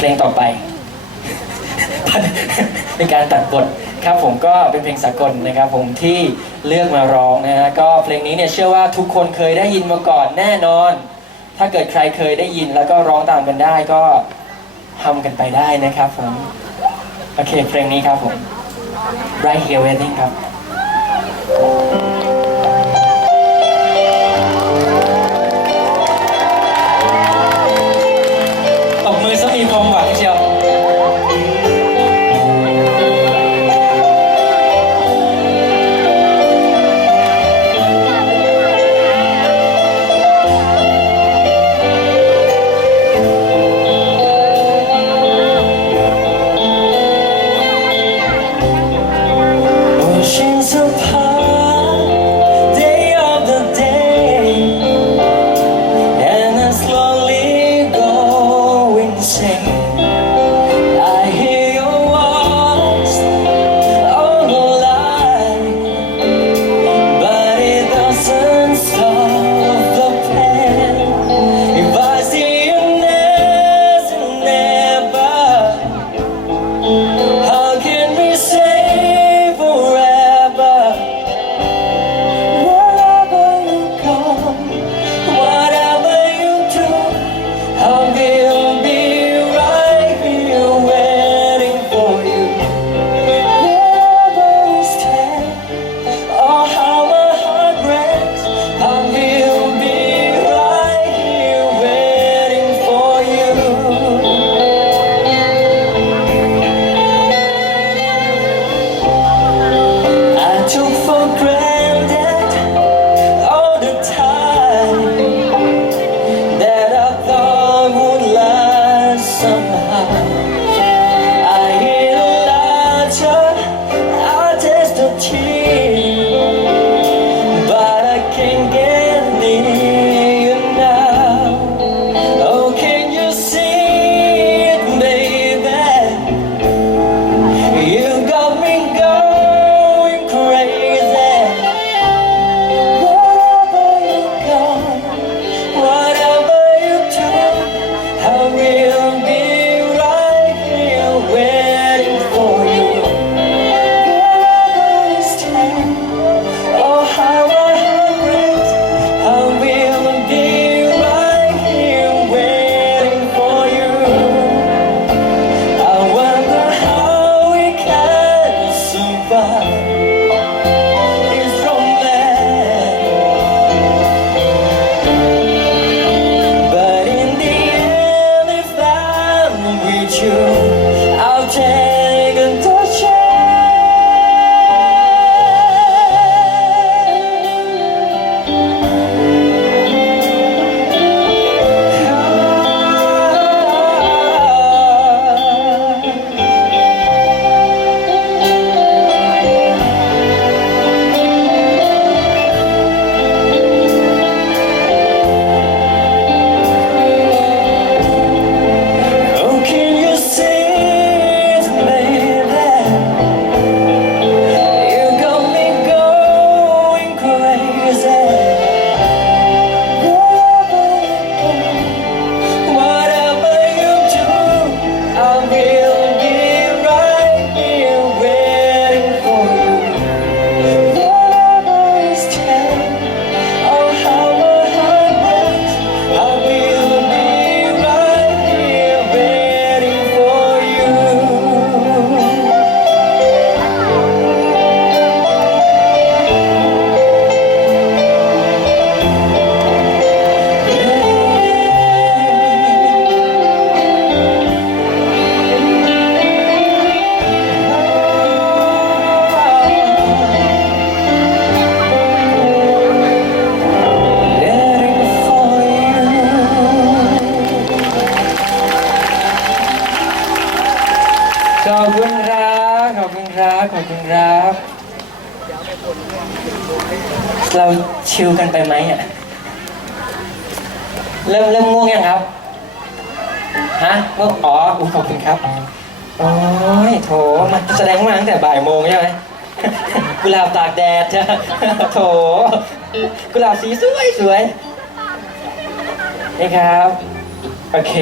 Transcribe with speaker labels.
Speaker 1: เพลงต่อไป เป็นการตัดบทครับผมก็เป็นเพลงสากลนะครับผมที่เลือกมาร้องนะฮะก็เพลงนี้เนี่ยเชื่อว่าทุกคนเคยได้ยินมาก่อนแน่นอน ถ้าเกิดใครเคยได้ยินแล้วก็ร้องตามกันได้ก็ทำกันไปได้นะครับผมโอเคเพลงนี้ครับผม Right Here Waiting ครับ 나 คุณครับขอบคุณครับขอบคุณครับ เราชิลกันไปไหมอะเริ่มเริ่มง่วงยังครับฮะง่วงอ๋ออุ๊ยขอบคุณครับโอ้ยโถมาแสดงว่ามาตั้งแต่บ่ายโมงใช่ไหมกุหลาบตากแดดจ้ะโถกุหลาบสีสวยสวยนี่ครับ โอเค